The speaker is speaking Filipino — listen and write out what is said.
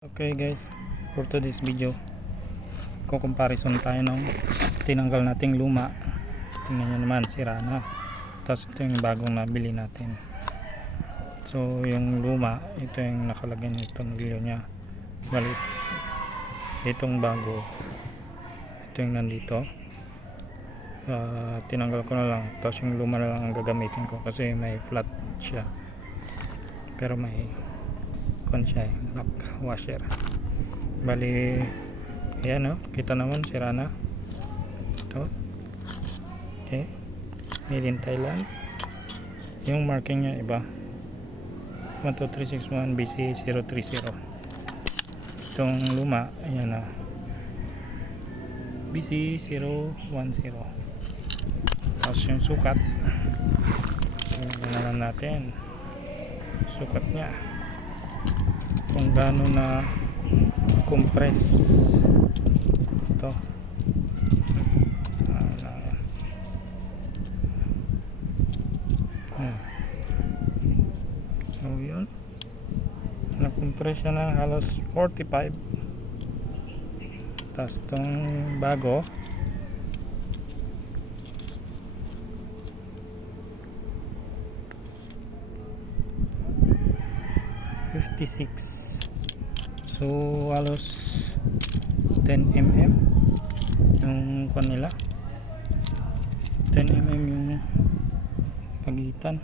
Okay guys, for today's video comparison tayo ng tinanggal nating luma. Tingnan nyo naman, sira na. Tapos ito yung bagong nabili natin. So yung luma, ito yung nakalagay ng tornilyo nya. Balik itong bago, ito yung nandito. Tinanggal ko na lang, tapos yung luma na lang ang gagamitin ko kasi may flat siya, pero may siya, lock washer. Bali ayan, kita naman sira na ito. Okay, made in Thailand. Yung marking nya iba, 12361 BC030. Itong luma, ayan na, BC010. Tapos yung sukat, tingnan naman natin sukat nya kung gaano na compress ito. So yun, na-compress siya ng halos 45. Tapos itong bago, so halos 10 mm yung kanila, 10 mm yung pagitan.